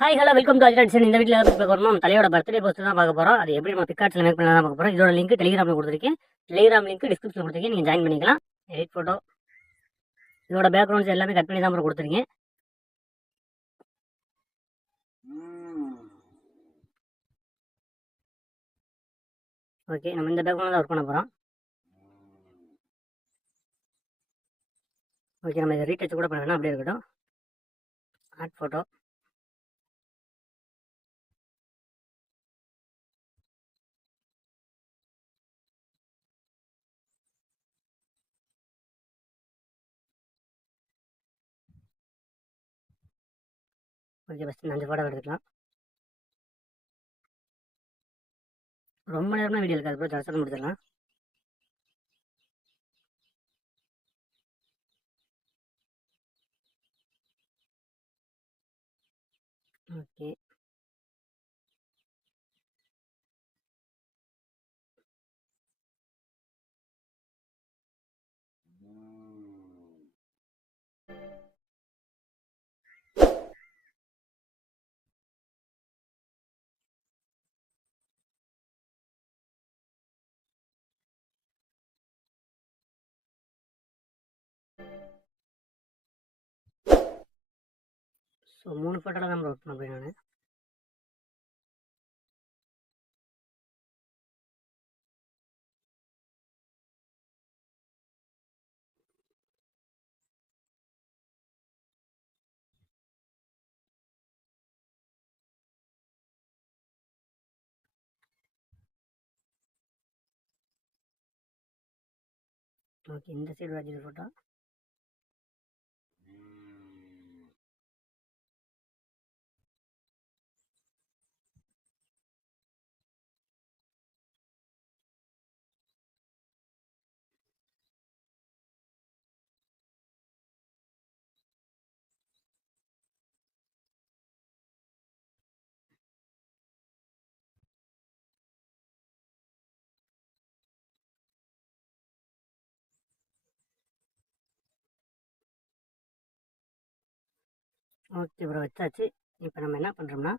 Hi hello welcome to Ajit. இந்த வீட்டில் பார்க்க போகிறோம். தலையோட பர்த்டே போஸ்ட் தான் பார்க்க போகிறோம். அது எப்படி நம்ம பிக்கார்ட்ஸில் மேக் பண்ணலாம் தான் பார்க்க போகிறோம். இதோட லிங்க் டெலிகிராமில் கொடுத்துருக்கேன். டெலிகிராம் லிங்க் டிஸ்கிரிப்ஷன் கொடுத்துருக்கேன். நீங்கள் ஜாயின் பண்ணிக்கலாம். எடிட் ஃபோட்டோ, இதோட பேக்ரவுண்ட்ஸ் எல்லாமே கட் பண்ணி தான் அப்புறம் கொடுத்துருக்கேன். ஓகே, நம்ம இந்த பேக்ரவுண்ட் தான் ஒர்க் பண்ண போகிறோம். ஓகே, நம்ம இதை ரீடச் கூட பண்ண வேணாம், அப்படியே இருக்கட்டும். Add photo, okay, first 5 photo எடுத்துக்கலாம். ரொம்ப நேரமாக வீடியோ இருக்காது, அப்புறம் தரசனம் முடிச்சிடலாம். ஓகே, ஸோ 3 ஃபோட்டோவில் தான் ஒர்க் பண்ண போய் நான். ஓகே, இந்த சைடு வச்சுட்டு ஃபோட்டோ. ஓகே ப்ரோ, வச்சாச்சு. இப்போ நம்ம என்ன பண்ணுறோம்னா,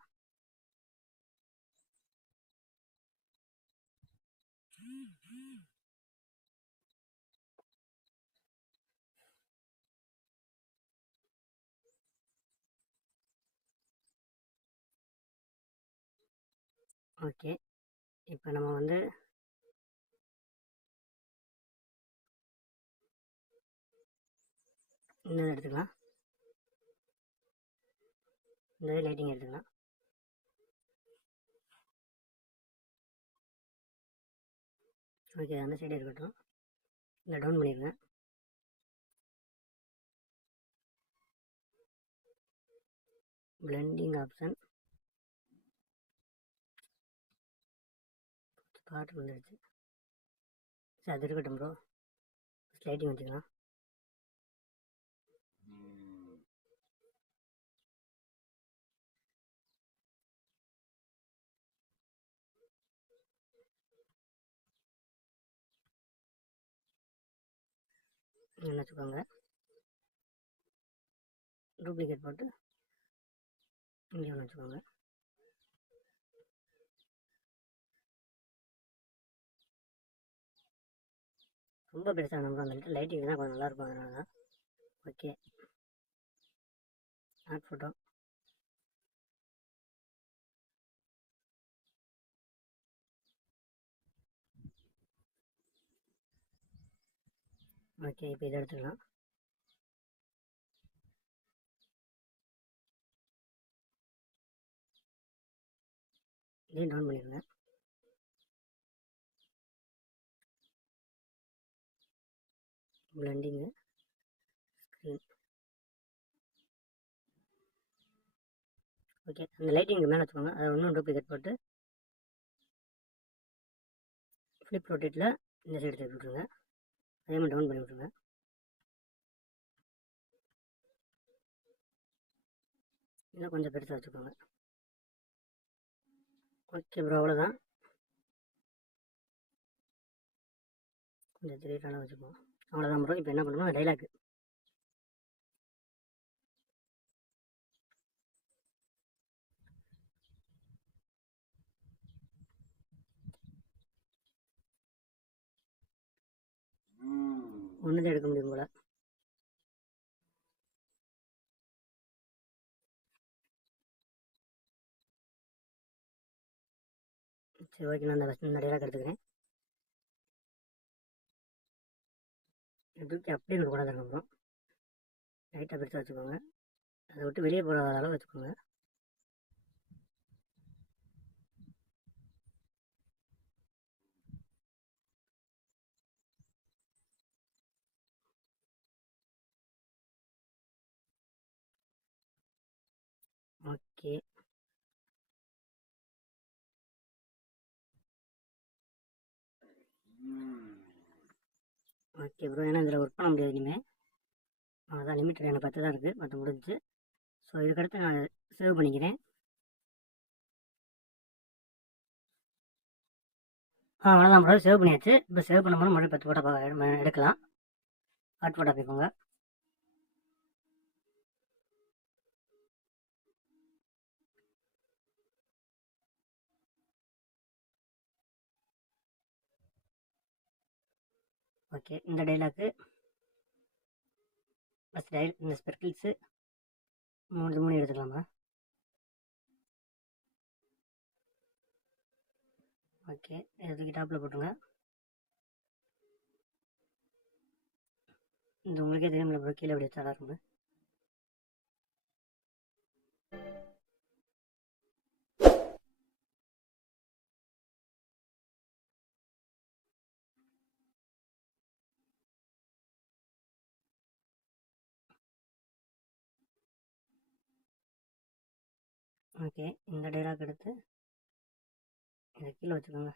ஓகே, இப்போ நம்ம வந்து இந்த எடுத்துக்கலாம். இந்த லைட்டிங் எடுத்துக்கலாம். ஓகே, அந்த சைடு இருக்கட்டும். இந்த டவுன் பண்ணிடுங்க. பிளெண்டிங் ஆப்ஷன் ஸ்பாட் வந்துடுச்சு. சரி, அது இருக்கட்டும் ப்ரோ. லைட்டிங் வச்சுக்கலாம். என்ன வச்சுக்கோங்க, டூப்ளிகேட் போட்டு இங்கே ஒன்று வச்சுக்கோங்க. ரொம்ப பெருசாக நம்ம வந்துட்டு லைட்டிங் தான் கொஞ்சம் நல்லாயிருக்கும், அதனால தான். Okay, add photo. ஓகே, இப்போ இதை எடுத்துக்கலாம். இதையும் டவுன் பண்ணிடுங்க. பிளெண்டிங்கு ஸ்க்ரீன். ஓகே, அந்த லைட்டிங்கு மேலே வச்சுக்கோங்க. அதை இன்னும் டூப்ளிகேட் போட்டு ஃப்ளிப் ரொட்டேட்டில் இந்த சைடு தட்டி விட்ருங்க. அதே மாதிரி டவுன் பண்ணி விட்ருங்க. இன்னும் கொஞ்சம் பெருசாக வச்சுக்கோங்க. ஓகே ப்ரோ, அவ்வளோதான். கொஞ்சம் 3 வச்சுப்போம். அவ்வளோதான் ப்ரோ. இப்போ என்ன பண்ணணும், டைலாக். ஒன்று தான் எடுக்க முடியும் போல். சரி ஓகே, நான் அந்த ஃபஸ்ட் இந்த டைலாக் எடுத்துக்கிறேன். தூக்கி அப்படியே கொண்டாந்து அப்புறம் லைட்டாக பெருசாக வச்சுக்கோங்க. அதை விட்டு வெளியே போகிற அளவு வச்சுக்கோங்க. ஓகே ஓகே ப்ரோ, ஏன்னா இதில் ஒர்க் பண்ண முடியாது இனிமேல். அவ்வளோதான், லிமிட்டட் எனக்கு 10 தான் இருக்குது, 10 முடிஞ்சு. ஸோ இதுக்கடுத்து நான் சேவ் பண்ணிக்கிறேன். அவ்வளோதான் ப்ரோ, சேவ் பண்ணியாச்சு. இப்போ சேவ் பண்ணும்போது மறுபடியும் 10 ஃபோட்டோ எடுக்கலாம். ஹாட் ஃபோட்டோ போய்க்கோங்க. ஓகே, இந்த டைலாக்கு ஃபஸ்ட் இந்த ஸ்பெர்கிள்ஸு 3 எடுத்துக்கலாமா? ஓகே, இதுக்கு டாப்பில் போட்டுருங்க. இந்த உங்களுக்கே தெரியும் ப்ரோ, கீழே அப்படி வச்சா இருக்கும். ஓகே, இந்த டைலாக் எடுத்து இதை கீழே வச்சுக்கோங்க.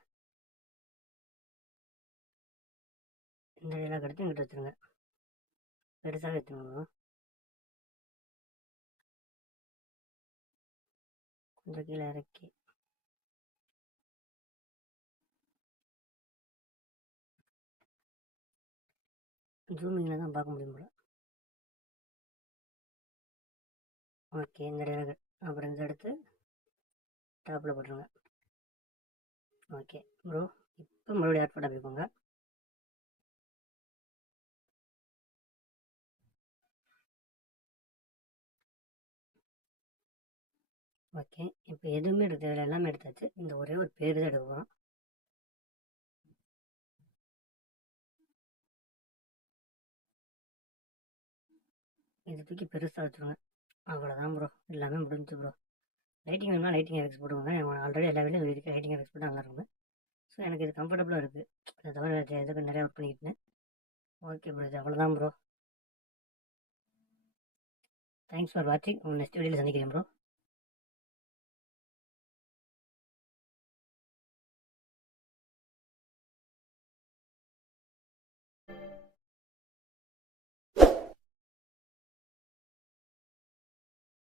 இந்த டைலாக் எடுத்து இங்கிட்ட வச்சுருங்க. பெருசாக வச்சுக்கோங்க. கொஞ்சம் கீழே இறக்கி ஜூமிங்கில் தான் பார்க்க முடியும் போல. ஓகே, இந்த டைலாக் அப்புறம் இந்த எடுத்து டாப்பில் போட்டுருங்க. ஓகே ப்ரோ, இப்போ மறுபடியும் ஆட் பண்ண போய்க்கோங்க. ஓகே, இப்போ எதுவுமே எடுத்ததில்லை, எல்லாமே எடுத்தாச்சு. இந்த ஒரே ஒரு பேர் தான் எடுக்கிறோம். இதை தூக்கி பெருசாக வச்சுருங்க. அவ்வளோதான் ப்ரோ, எல்லாமே முடிஞ்சு ப்ரோ. லைட்டிங் வேணும்னா லைட்டிங் எஃபெக்ட்ஸ் போட்டுக்கோங்க. ஆல்ரெடி எல்லா வீடியோவும் இருக்குது, லைட்டிங் எஃபெக்ட்ஸ் போட்டு நல்லா இருக்கும். ஸோ எனக்கு இது கம்ஃபர்டபுளாக இருக்குது. அதை தவிர எதுக்கு நிறையா ஒர்க் பண்ணிக்கிட்டேன். ஓகே ப்ரோ, இது அவ்வளோதான் ப்ரோ. தேங்க்ஸ் ஃபார் வாட்சிங். உங்கள் நெக்ஸ்ட் வீடியோவில் சந்திக்கிறேன் ப்ரோ.